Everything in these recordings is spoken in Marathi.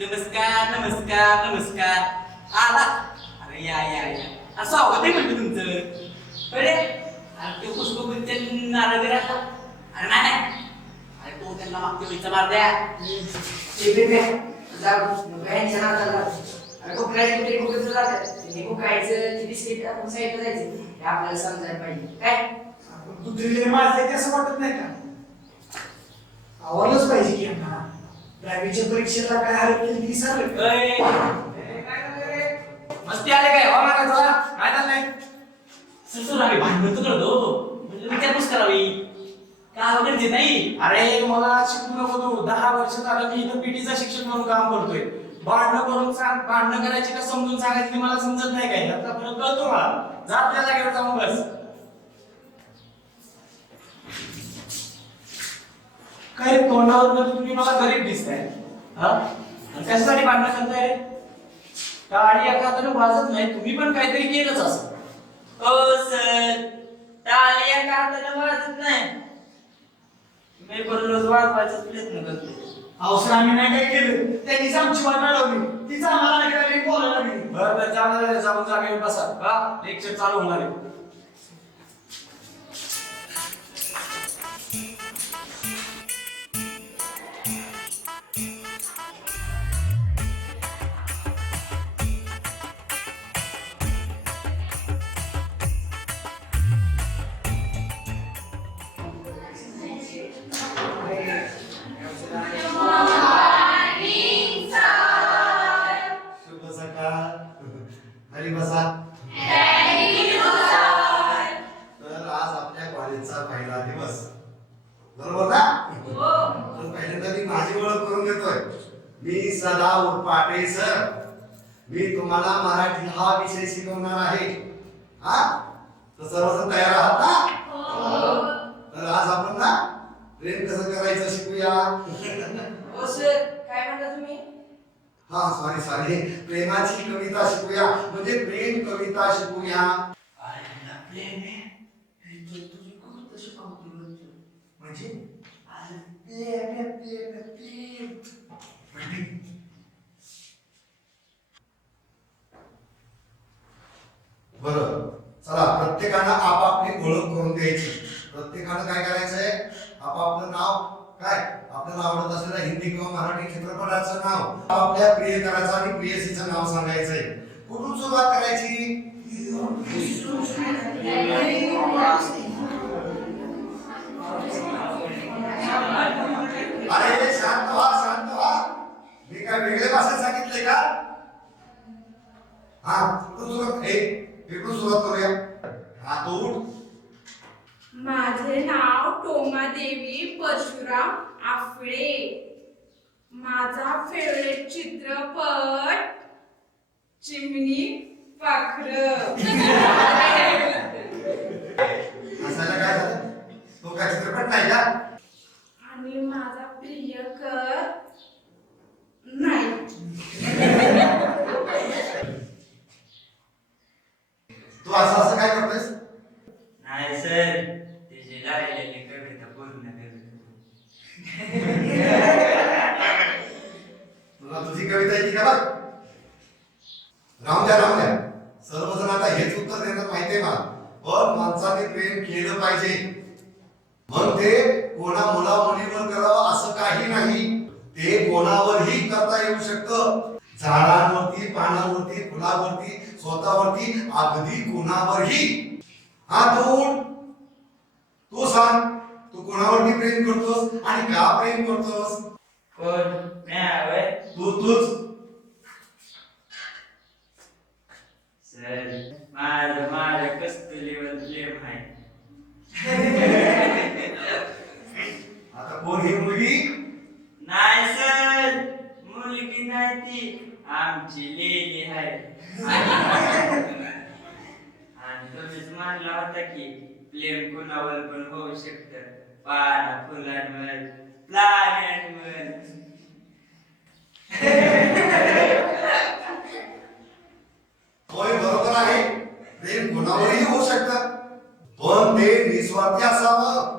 नमस्कार नमस्कार नमस्कार. आला. अरे या या या. असं स्वागत आहे म्हणलं तुमचं. अरे अरे ते पुष्पगुच्छ नारळ दिला का? अरे नाही नाही. अरे तो त्यांना मागच्या वेळीचा मार द्या. आपल्याला समजायला पाहिजे काय तू दिले माझे कसं वाटत नाही का आवडलंच पाहिजे की यांना ड्रायव्हिंगच्या परीक्षेला काय हरकत केली ती सरळ अय, मस्ती आले काय हो माझा चला काय झालंय सर आम्ही भांडण तर करतो. म्हणजे विचारपूस करावी. का वगैरे नाही. अरे मला शिकू नको तू 10 वर्ष झालं मी इथं पीटीचा शिक्षक म्हणून काम करतोय भांडणं करून सांग भांडणं करायची का समजून सांगायची ते मला समजत नाही काय आता फरक कळतो मला जा त्या जागेवर जाऊन बस काय रे, तोंडावर तुम्ही मला गरीब दिसताय हा आणि कशासाठी भांडणं करताय रे टाळी एका हाताने वाजत नाही तुम्ही पण काहीतरी केलंच असं हो सर. टाळी एका हाताने वाजत नाही. मी पण रोज वाजवायचा प्रयत्न करतो. अवसर आम्ही नाही काय केलं त्यांनीच आमची वाट अडवली तिचं आम्हाला नाही काय बोलायला लागली बरं बरं जाऊन जाऊन जागेवर बसा हा लेक्चर चालू होणार आहे. शुभ सकाळ खाली बसा तर आज आपल्या कॉलेजचा पहिला दिवस बरोबर ना तर पहिल्यांदा मी माझी ओळख करून देतोय मी सदा उरपाटे सर मी तुम्हाला मराठी हा विषय शिकवणार आहे हा तर सर्वजण तयार आहात ना तर आज आपण ना प्रेम कसं करायचं शिकूया हो सर काय म्हणता तुम्ही हा सॉरी सॉरी प्रेमाची कविता शिकूया म्हणजे प्रेम कविता शिकूया म्हणजे बरं चला प्रत्येकानं आपापली ओळख करून द्यायची प्रत्येकानं काय करायचंय आपापलं नाव काय आपल्याला आवडत असलेलं हिंदी किंवा मराठी चित्रपटाचं नाव आपल्या प्रियकराचं आणि प्रियसीचं नाव सांगायचंय कुठून सुरुवात करायची अरे शांत व्हा मी काय वेगळे भाषेत सांगितले का हा कुठून सुरुवात इकडून सुरुवात करूया हा तो उठ माझे नाव टोमादेवी परशुराम आफळे. माझा फेवरेट चित्रपट चिमणी पाखरं. हसायला काय झालं तो काय चित्रपट नाही का आणि माझा प्रियकर नाही. तू असं असं काय करतोयस नाही सर. त्याची राहिलेली कविता पूर्ण करतो. तुला तुझी कविता येते का बघ राहून द्या सर्वजण आता हेच उत्तर देतात माहितीये मला पण माणसाने प्रेम केलं पाहिजे मग ते कोणा मुला मुलीवर करावं असं काही नाही ते कोणावरही करता येऊ शकतं झाडांवरती पानांवरती फुलावरती स्वतःवरती अगदी कोणावरही हा तू सांग तू कोणावरती प्रेम करतोस आणि का प्रेम करतोस कोण नाही तूच सर. माझं कस्तुरीवर प्रेम आहे. आता कोण ही मुलगी नाही सर. मुलगी नाही ती आमची लेली आहे. आणि तुम्हीच मानला होता की प्रेम कुणावर पण होऊ शकत पाना फुलांवर प्लॅनेटवर. होय बरोबर आहे प्रेम कोणावरही होऊ शकतं पण ते निस्वार्थी असावं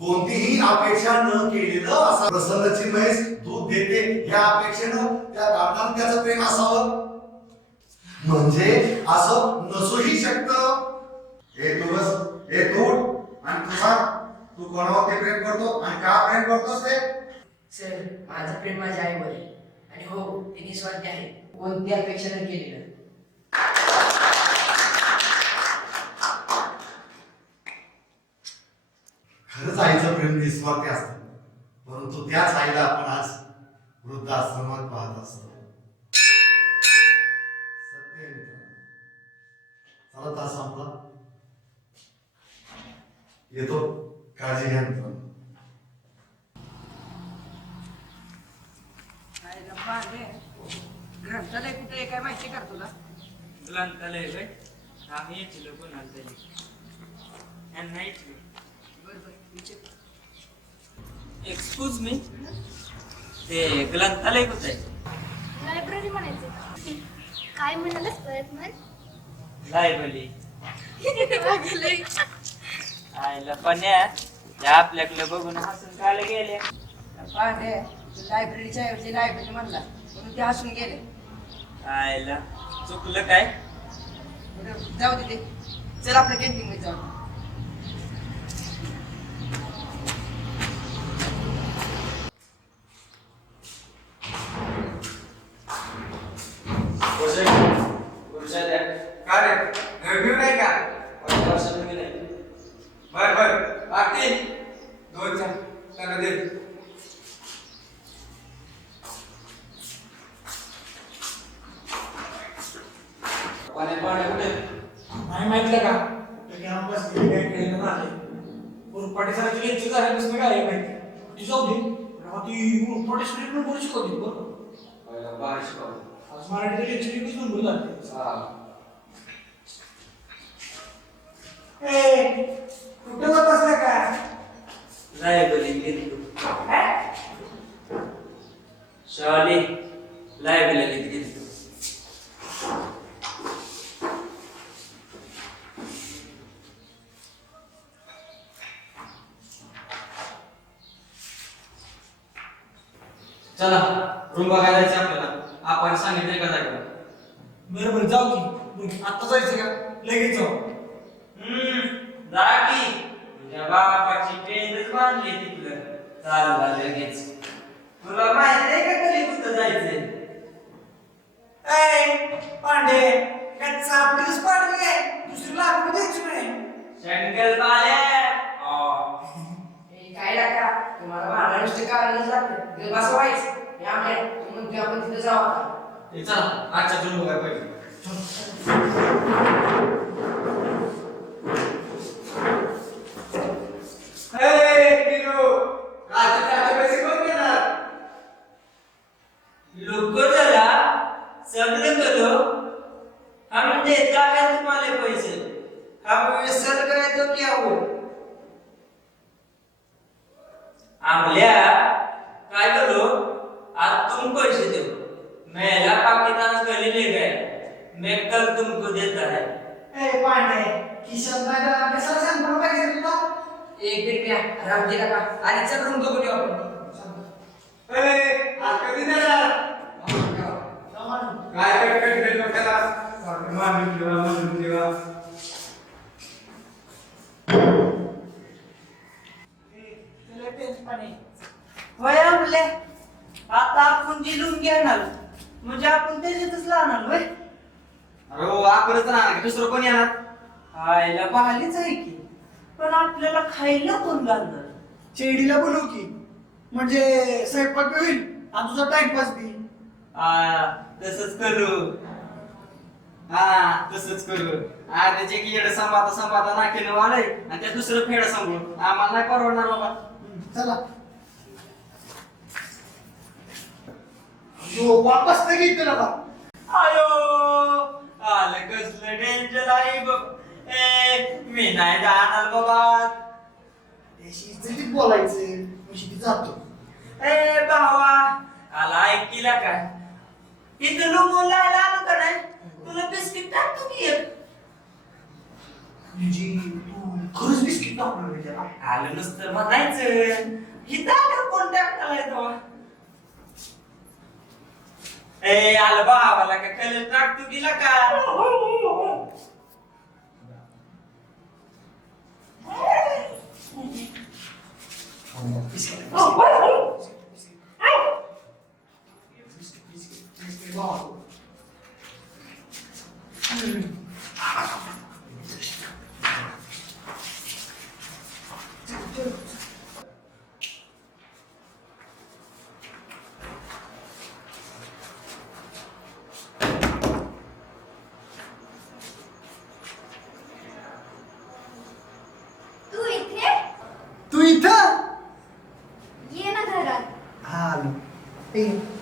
कोणतीही अपेक्षा न केलेलं असावं प्रसन्नची म्हैस दूध देते या अपेक्षेनं त्या गाढवाला त्याचं प्रेम असावं म्हणजे असं नसूही शकतं. हे तू बस, हे तू उठ आणि तू सांग तू कोणावर ते प्रेम करतो आणि का प्रेम करतोस ते. सर माझं प्रेम माझ्या आईवर आहे आणि हो ते निस्वार्थी आहे कोणती अपेक्षा न केलेलं. खरंच आईचं प्रेम निस्वार्थी असतं परंतु त्याच आईला आपण आज वृद्धाश्रमात पाहत असतो. सत्य आहे मित्रांनो. चला तास संपला. येतो. काळजी घ्या मित्रांनो. ग्रंथालय कुठे आहे काय माहिती का तुला? ग्रंथालय होय? आम्ही इथलो कोणाला तरी यांना इथलो. एक्सक्यूज मी, ते ग्रंथालय कुठं आहे? लायब्ररी म्हणायचं. काय म्हणालच परत म्हण. लायब्ररी आईला पण्या त्या आपल्याकडे बघून हसून खायला गेले. पांढरे लायब्ररीच्या ऐवजी लायब्ररी म्हणला म्हणून ते हसून गेले. आईला चुकलं काय? बरं, जाऊ दे ते. चल आपल्या कॅन्टीन मध्ये जाऊ. का रे रिव्ह्यू नाही का? बर बर बाकी 2-4 त्यांना दे. नाही माहितलं का कॅम्पस पाटीसरांची लेक्चर झाल्यापासून काय आहे माहिती ती जाऊ दे ती पाटीसर पण करू शिकवते बरं आज मराठीचं लेक्चर एकच नंबर जाते. कुठे होत असला का लायब्ररी गेलो. शाळी लायब्ररीत गेलो. चला रूम बघायला जायचं आपल्याला. आपण सांगितलं का जायला? बरोबर जाऊ की आता जायचं का लगेच जाऊ. जा की तुझ्या बापाची पेंडच बांधली तिकडं. चालला लगेच. तुला माहिती आहे का कधी कुठं जायचंय? पांडे काय चापलीच पाडली आहे दुसरी लागू द्यायची नाही. शंकर पाल्या. काय लागा तुम्हाला मारणार नुसते कारणच लागते बस व्हायचं यामुळे म्हणून आपण तिथे जाऊ आता. हे चला आजच्या रूम बघायला पाहिजे. लोक जरा सगळं करो हम देता है तुम्हाला पैसे हम विसर गए तो क्या हो. आमल्या काय करो आज तुम पैसे दो मेरा पाकिस्तान गले ले गए मैं कल तुमको देता है. पांडे किशन कशाला सांग पाहिजे तुला. एक मिनिट या राम दिला का आणि चल रूम बघून येऊ आपण. कधी देणार? काय कटकट डोक्याला मारून ठेवा. होय आमल्या आता आपण दिलून घेणार म्हणजे आपण त्याच्यातच राहणार होय. अरे हो आपणच राहणार दुसरं कोण येणार? खायला पाहिलीच आहे की पण आपल्याला खायला कोण घालणार. चेडीला बोलव की म्हणजे स्वयंपाक बी होईल आणि तुझा टाइमपास बी. तसंच करू. तसंच करू. अरे जे की येडं सांभाळता नाकीनं वालय आणि त्या दुसरं फेड सांगू आम्हाला नाही परवडणार बाबा. चला यो वापस नाही घेत तुला का. आयो आलं कसलं डेंजर आहे बघ. मी नाही जाणार बाबा. त्याशी इज्जतीत बोलायचं म्हणजे ती जातो. भावा आला ऐकीला काय इथं लुंबून लायला आलो का नाही तुला बिस्किट टाकतो की एक. म्हणजे तू खरंच बिस्किट टाकलं त्याला. आलं नुसतं म्हणायचं हिता कोण टॅप करायला तेव्हा ए आलं भावाला का कलर टाक तू गेला का तू इथे तू इथं ये ना घरात हा आलो. ठीक आहे.